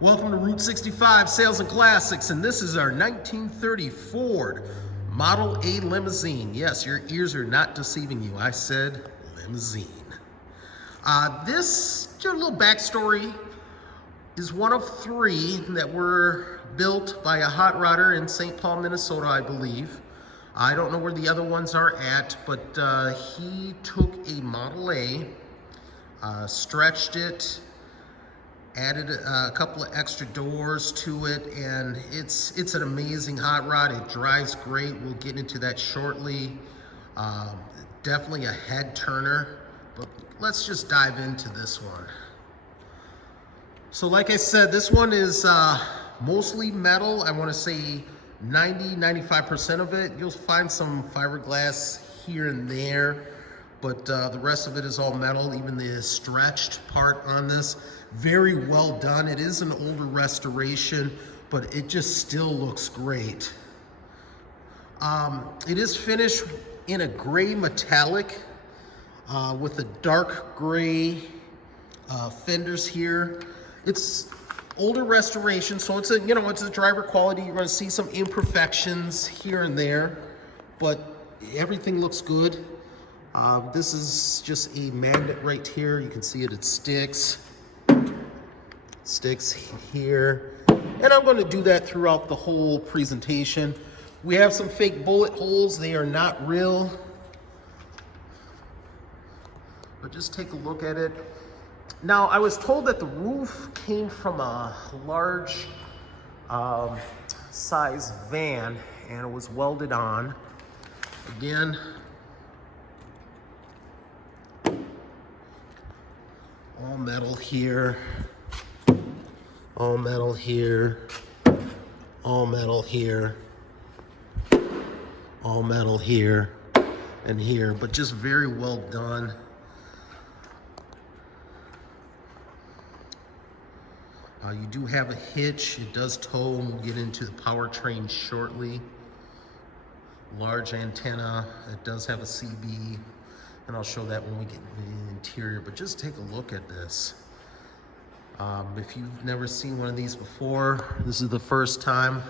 Welcome to Route 65 Sales and Classics, and this is our 1930 Ford Model A limousine. Yes, your ears are not deceiving you. I said limousine. Just a little backstory, is one of three that were built by a hot rodder in St. Paul, Minnesota, I believe. I don't know where the other ones are at, but he took a Model A, stretched it, added a couple of extra doors to it, and it's an amazing hot rod. It drives great. We'll get into that shortly. Definitely a head turner, but let's just dive into this one. So like I said, this one is mostly metal. I want to say 95% of it. You'll find some fiberglass here and there, but the rest of it is all metal. Even the stretched part on this, very well done. It is an older restoration, but it just still looks great. It is finished in a gray metallic with a dark gray fenders here. It's older restoration, so it's a it's a driver quality. You're going to see some imperfections here and there, but everything looks good. This is just a magnet right here. You can see it sticks here, and I'm going to do that throughout the whole presentation. We have some fake bullet holes. They are not real, but just take a look at it. Now, I was told that the roof came from a large size van and it was welded on. Again, all metal here, all metal here, all metal here, all metal here and here, but just very well done. You do have a hitch. It does tow, and we'll get into the powertrain shortly. Large antenna. It does have a CB, and I'll show that when we get into the interior, but just take a look at this. If you've never seen one of these before, this is the first time.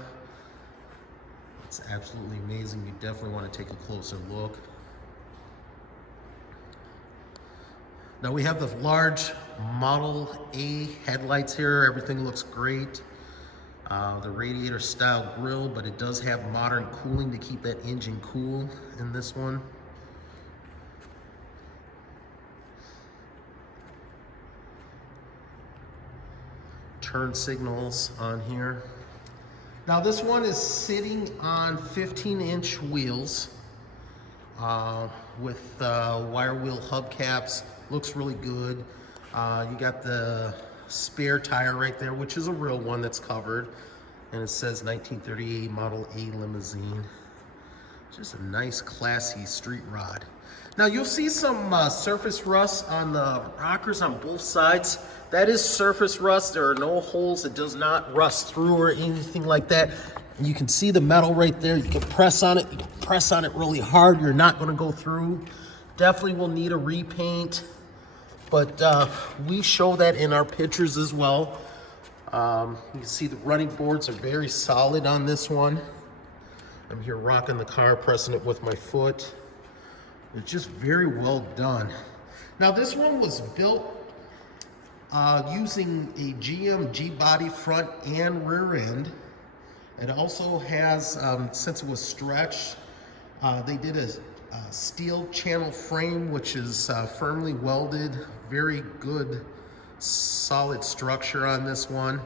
It's absolutely amazing. You definitely want to take a closer look. Now we have the large Model A headlights here. Everything looks great. The radiator style grille, but it does have modern cooling to keep that engine cool in this one. Turn signals on here. Now this one is sitting on 15-inch wheels with wire wheel hubcaps. Looks really good. You got the spare tire right there, which is a real one that's covered, and it says 1938 Model A limousine. Just a nice, classy street rod. Now you'll see some surface rust on the rockers on both sides. That is surface rust. There are no holes. It does not rust through or anything like that. You can see the metal right there. You can press on it. You can press on it really hard. You're not going to go through. Definitely will need a repaint, but we show that in our pictures as well. You can see the running boards are very solid on this one. I'm here rocking the car, pressing it with my foot. It's just very well done. Now this one was built using a GM G-body front and rear end. It also has, since it was stretched, they did a steel channel frame, which is firmly welded. Very good, solid structure on this one.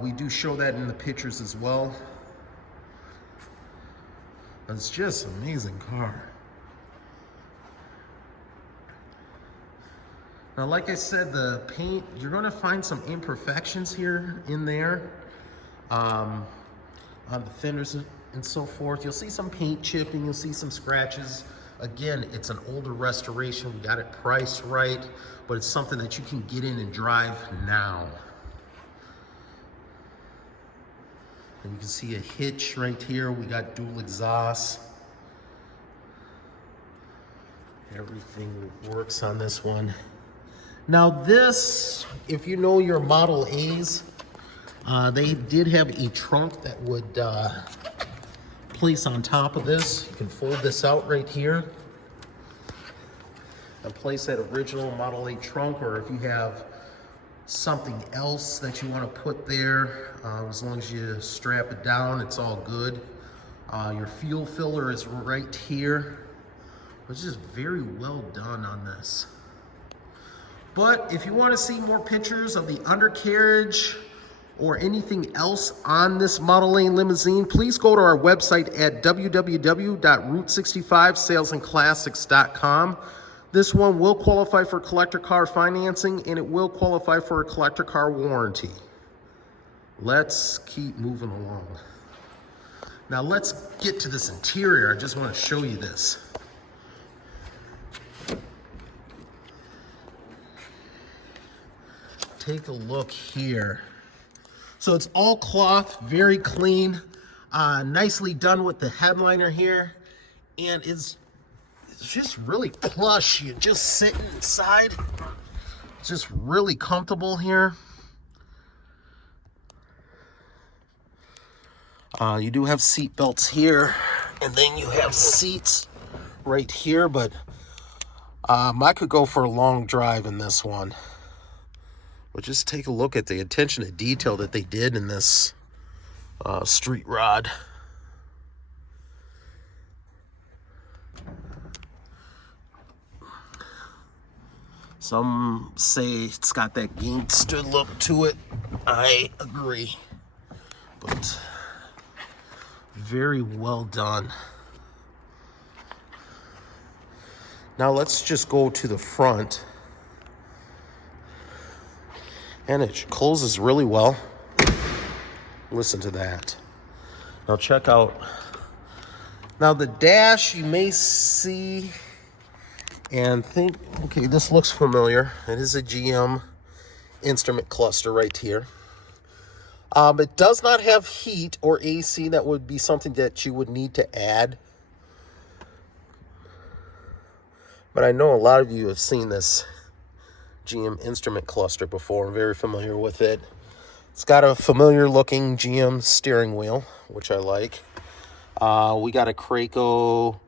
We do show that in the pictures as well. It's just an amazing car. Now, like I said, the paint, you're going to find some imperfections here in there on the fenders and so forth. You'll see some paint chipping. You'll see some scratches. Again, it's an older restoration. We got it priced right, but it's something that you can get in and drive now. And you can see a hitch right here. We got dual exhaust. Everything works on this one. Now this, if you know your Model A's, They did have a trunk that would place on top of this. You can fold this out right here and place that original Model A trunk, or if you have something else that you want to put there, as long as you strap it down, it's all good. Your fuel filler is right here, which is very well done on this. But if you want to see more pictures of the undercarriage or anything else on this Model A limousine, please go to our website at www.route65salesandclassics.com. This one will qualify for collector car financing, and it will qualify for a collector car warranty. Let's keep moving along. Now let's get to this interior. I just want to show you this. Take a look here. So it's all cloth, very clean, nicely done with the headliner here, and it's just really plush. You just sit inside. It's just really comfortable here. You do have seat belts here, and then you have seats right here, but I could go for a long drive in this one. But just take a look at the attention to detail that they did in this street rod. Some say it's got that gangster look to it. I agree. But very well done. Now let's just go to the front. And it closes really well. Listen to that. Now check out. Now the dash, you may see and think, okay, this looks familiar. It is a GM instrument cluster right here. It does not have heat or AC. That would be something that you would need to add. But I know a lot of you have seen this GM instrument cluster before. I'm very familiar with it. It's got a familiar looking GM steering wheel, which I like. We got a Craco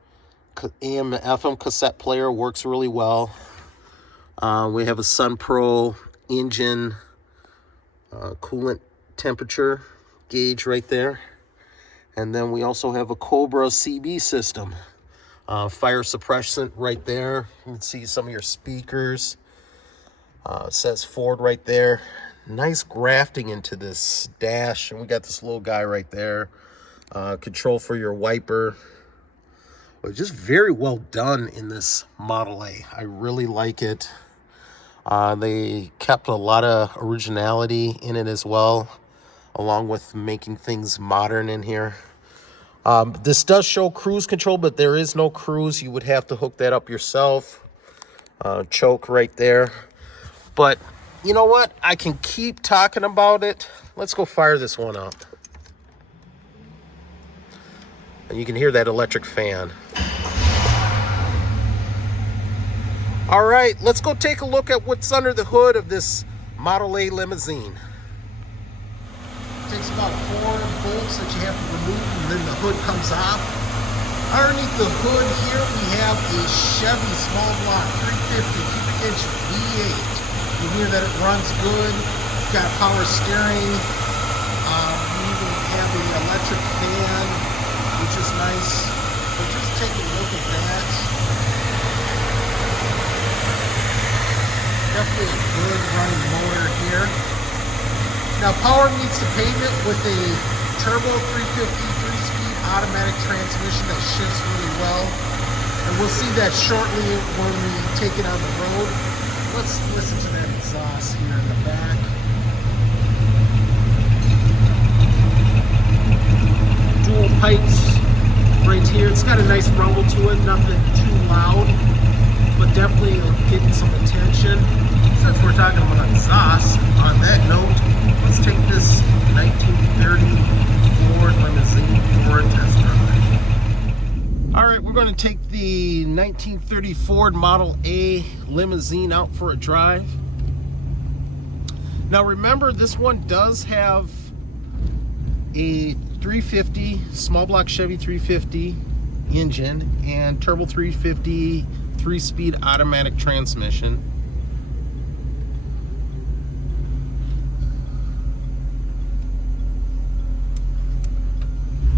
AM FM cassette player, works really well. We have a Sun Pro engine coolant temperature gauge right there. And then we also have a Cobra CB system. Fire suppressant right there. You can see some of your speakers. It says Ford right there. Nice grafting into this dash. And we got this little guy right there. Control for your wiper. But just very well done in this Model A. I really like it. They kept a lot of originality in it as well, along with making things modern in here. This does show cruise control, but there is no cruise. You would have to hook that up yourself. Choke right there. But you know what? I can keep talking about it. Let's go fire this one up. And you can hear that electric fan. All right, let's go take a look at what's under the hood of this Model A limousine. It takes about 4 bolts that you have to remove, and then the hood comes off. Underneath the hood here, we have a Chevy small block 350 cubic inch V8. You hear that it runs good. It's got power steering. You even have an electric fan, which is nice. But just take a look at that. Definitely a good running motor here. Now power meets the pavement with a turbo 350 3-speed automatic transmission that shifts really well. And we'll see that shortly when we take it on the road. Let's listen to that exhaust here in the back. Dual pipes right here. It's got a nice rumble to it, nothing too loud, but definitely getting some attention. Since we're talking about exhaust, on that note, let's take this 1930 Ford limousine for a test drive. All right, we're going to take the 1930 Ford Model A limousine out for a drive. Now remember, this one does have a 350 small block Chevy 350 engine and turbo 350 3-speed automatic transmission.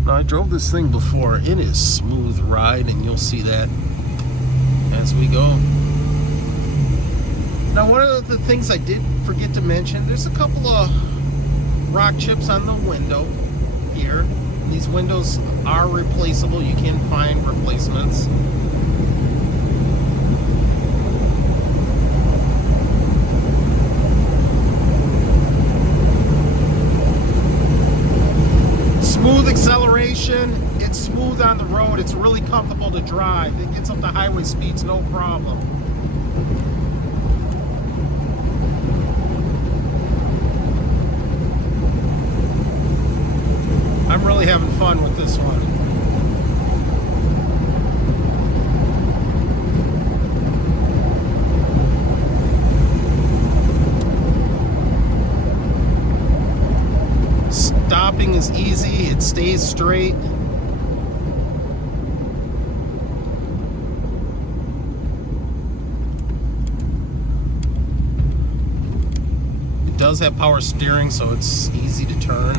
Now, I drove this thing before. It is smooth ride, and you'll see that as we go. Now, one of the things I did forget to mention, there's a couple of rock chips on the window here. These windows are replaceable. You can find replacements. Smooth acceleration. It's smooth on the road. It's really comfortable to drive. It gets up to highway speeds, no problem. I'm really having fun with this one. Stopping is easy, it stays straight. It does have power steering, so it's easy to turn.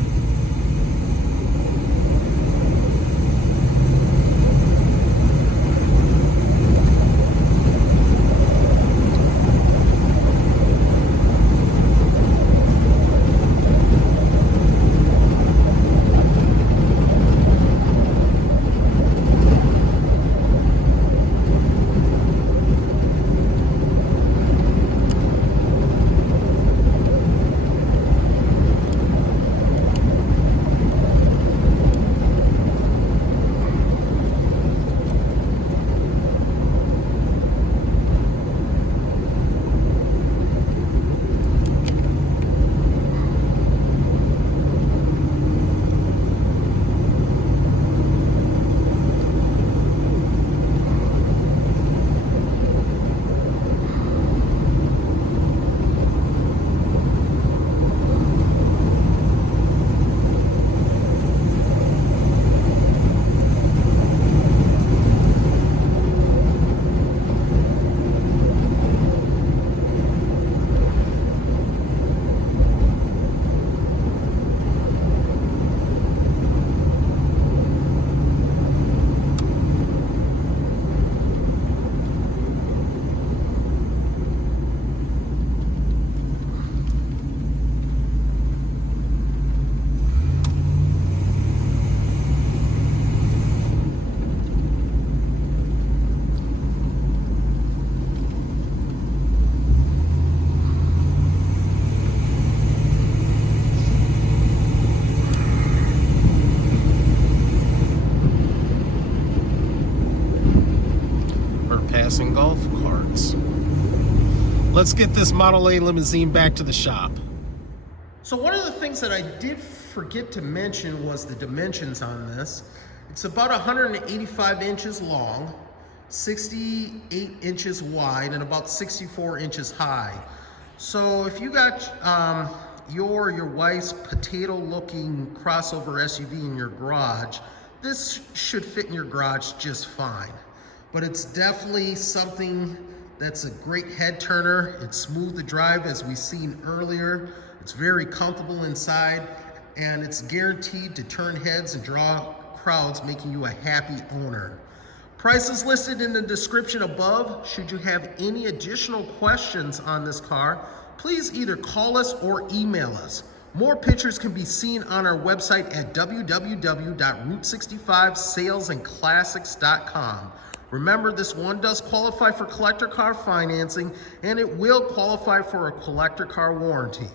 Passing golf carts. Let's get this Model A limousine back to the shop. So one of the things that I did forget to mention was the dimensions on this. It's about 185 inches long, 68 inches wide, and about 64 inches high. So if you got your wife's potato-looking crossover SUV in your garage, this should fit in your garage just fine. But it's definitely something that's a great head turner. It's smooth to drive, as we've seen earlier. It's very comfortable inside, and it's guaranteed to turn heads and draw crowds, making you a happy owner. Price is listed in the description above. Should you have any additional questions on this car, please either call us or email us. More pictures can be seen on our website at www.route65salesandclassics.com. Remember, this one does qualify for collector car financing, and it will qualify for a collector car warranty.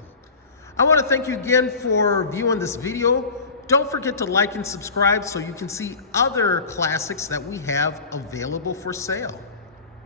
I want to thank you again for viewing this video. Don't forget to like and subscribe so you can see other classics that we have available for sale.